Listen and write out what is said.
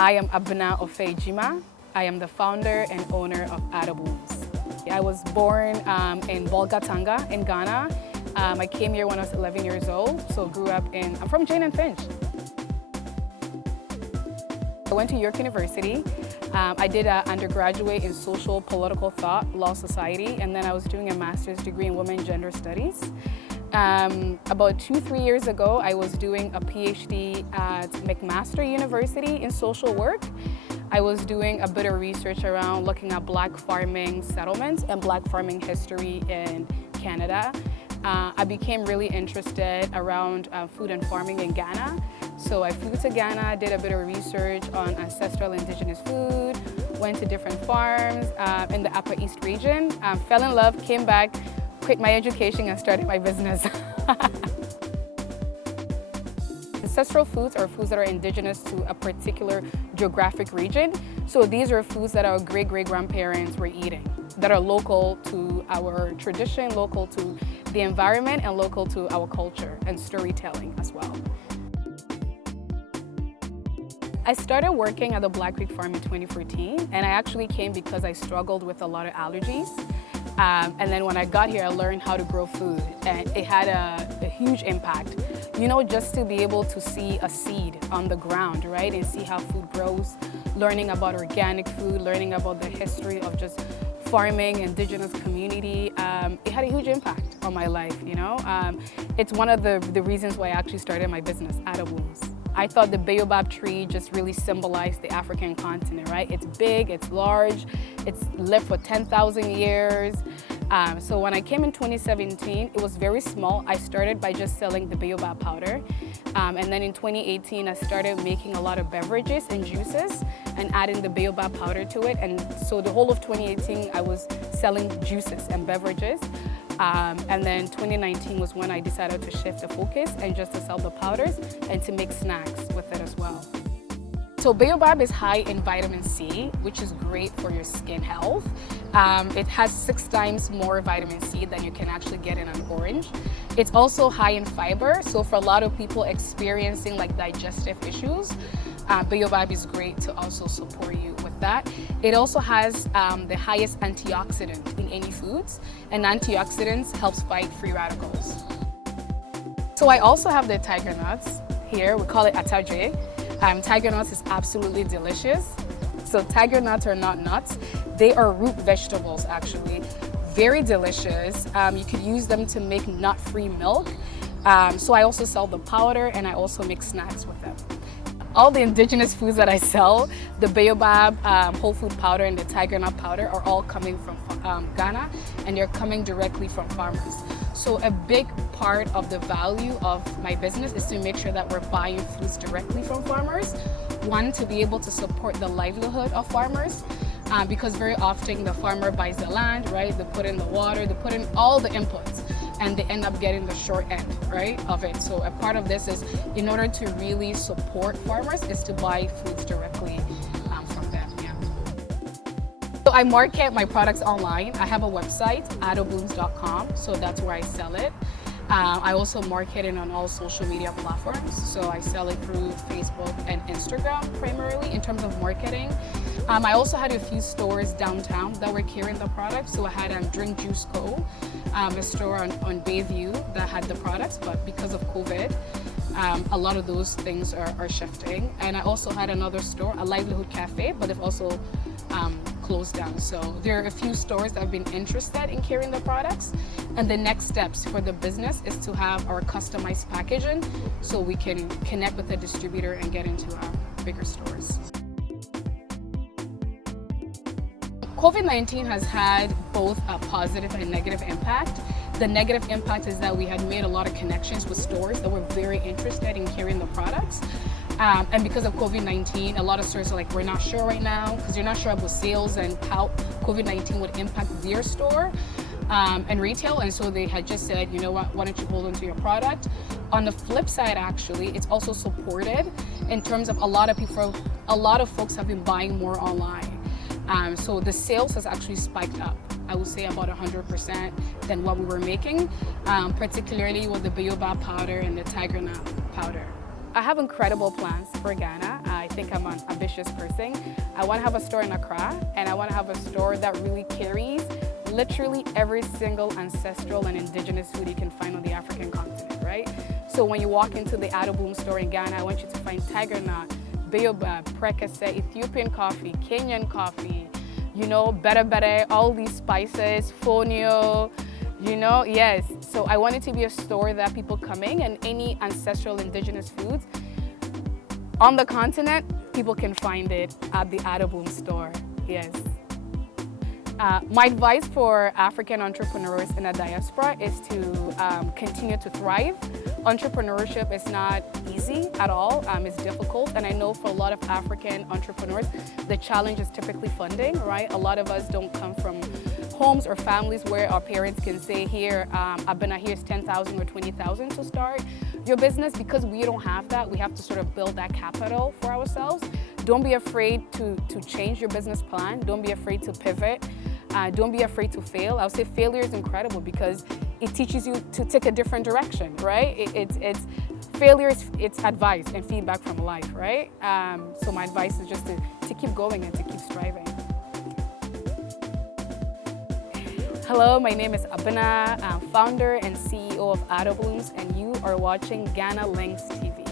I am Abena Offeh-Gyimah. I am the founder and owner of Adda Blooms. I was born in Bolgatanga in Ghana. I came here when I was 11 years old, so grew up I'm from Jane and Finch. I went to York University. I did an undergraduate in social political thought, law society, and then I was doing a master's degree in women gender studies. About 2-3 years ago, I was doing a PhD at McMaster University in social work. I was doing a bit of research around looking at Black farming settlements and Black farming history in Canada. I became really interested around food and farming in Ghana. So I flew to Ghana, did a bit of research on ancestral indigenous food, went to different farms in the Upper East region, fell in love, came back, quit my education and started my business. Ancestral foods are foods that are indigenous to a particular geographic region. So these are foods that our great-great-grandparents were eating, that are local to our tradition, local to the environment, and local to our culture and storytelling as well. I started working at the Black Creek Farm in 2014, and I actually came because I struggled with a lot of allergies. And then when I got here, I learned how to grow food, and it had a huge impact. You know, just to be able to see a seed on the ground, right, and see how food grows, learning about organic food, learning about the history of just farming, indigenous community, it had a huge impact on my life, you know. It's one of the reasons why I actually started my business, Adda Blooms. I thought the baobab tree just really symbolized the African continent, right? It's big, it's large, it's lived for 10,000 years. So when I came in 2017, it was very small. I started by just selling the baobab powder. And then in 2018, I started making a lot of beverages and juices and adding the baobab powder to it. And so the whole of 2018, I was selling juices and beverages. And then 2019 was when I decided to shift the focus and just to sell the powders and to make snacks with it as well. So baobab is high in vitamin C, which is great for your skin health. It has 6 times more vitamin C than you can actually get in an orange. It's also high in fiber, so for a lot of people experiencing like digestive issues, baobab is great to also support you with that. It also has the highest antioxidant in any foods, and antioxidants helps fight free radicals. So I also have the tiger nuts here. We call it ataje. Tiger nuts is absolutely delicious. So tiger nuts are not nuts. They are root vegetables, actually. Very delicious. You could use them to make nut-free milk. So I also sell the powder, and I also make snacks with them. All the indigenous foods that I sell, the baobab whole food powder and the tiger nut powder, are all coming from Ghana, and they're coming directly from farmers. So a big part of the value of my business is to make sure that we're buying foods directly from farmers. One, to be able to support the livelihood of farmers, because very often the farmer buys the land, right? They put in the water, they put in all the inputs, and they end up getting the short end, right, of it. So a part of this is, in order to really support farmers, is to buy foods directly from them, yeah. So I market my products online. I have a website, addablooms.com, so that's where I sell it. I also market it on all social media platforms. So I sell it through Facebook and Instagram primarily in terms of marketing. I also had a few stores downtown that were carrying the products. So I had Drink Juice Co., a store on Bayview that had the products, but because of COVID, a lot of those things are shifting. And I also had another store, a livelihood cafe, but they've also closed down. So there are a few stores that have been interested in carrying the products. And the next steps for the business is to have our customized packaging so we can connect with the distributor and get into bigger stores. COVID-19 has had both a positive and negative impact. The negative impact is that we had made a lot of connections with stores that were very interested in carrying the products. And because of COVID-19, a lot of stores are like, we're not sure right now, because you're not sure about sales and how COVID-19 would impact their store and retail. And so they had just said, you know what, why don't you hold on to your product? On the flip side, actually, it's also supported in terms of a lot of folks have been buying more online. So the sales has actually spiked up. I would say about 100% than what we were making, particularly with the baobab powder and the tiger nut powder. I have incredible plans for Ghana. I think I'm an ambitious person. I want to have a store in Accra, and I want to have a store that really carries literally every single ancestral and indigenous food you can find on the African continent, right? So when you walk into the Adda Blooms store in Ghana, I want you to find tiger nut, Yeboah, prekese, Ethiopian coffee, Kenyan coffee, you know, bere, all these spices, fonio, you know, yes. So I want it to be a store that people coming and any ancestral indigenous foods on the continent, people can find it at the Adda Blooms store, yes. My advice for African entrepreneurs in the diaspora is to continue to thrive. Entrepreneurship is not easy at all, it's difficult, and I know for a lot of African entrepreneurs, the challenge is typically funding, right? A lot of us don't come from homes or families where our parents can say, here, Abena, here's 10,000 or 20,000 to start your business. Because we don't have that, we have to sort of build that capital for ourselves. Don't be afraid to change your business plan. Don't be afraid to pivot. Don't be afraid to fail. I would say failure is incredible because it teaches you to take a different direction, right? Failure it's advice and feedback from life, right? So my advice is just to keep going and to keep striving. Hello, my name is Abena, I'm founder and CEO of Adda Blooms, and you are watching GhanalinxTV.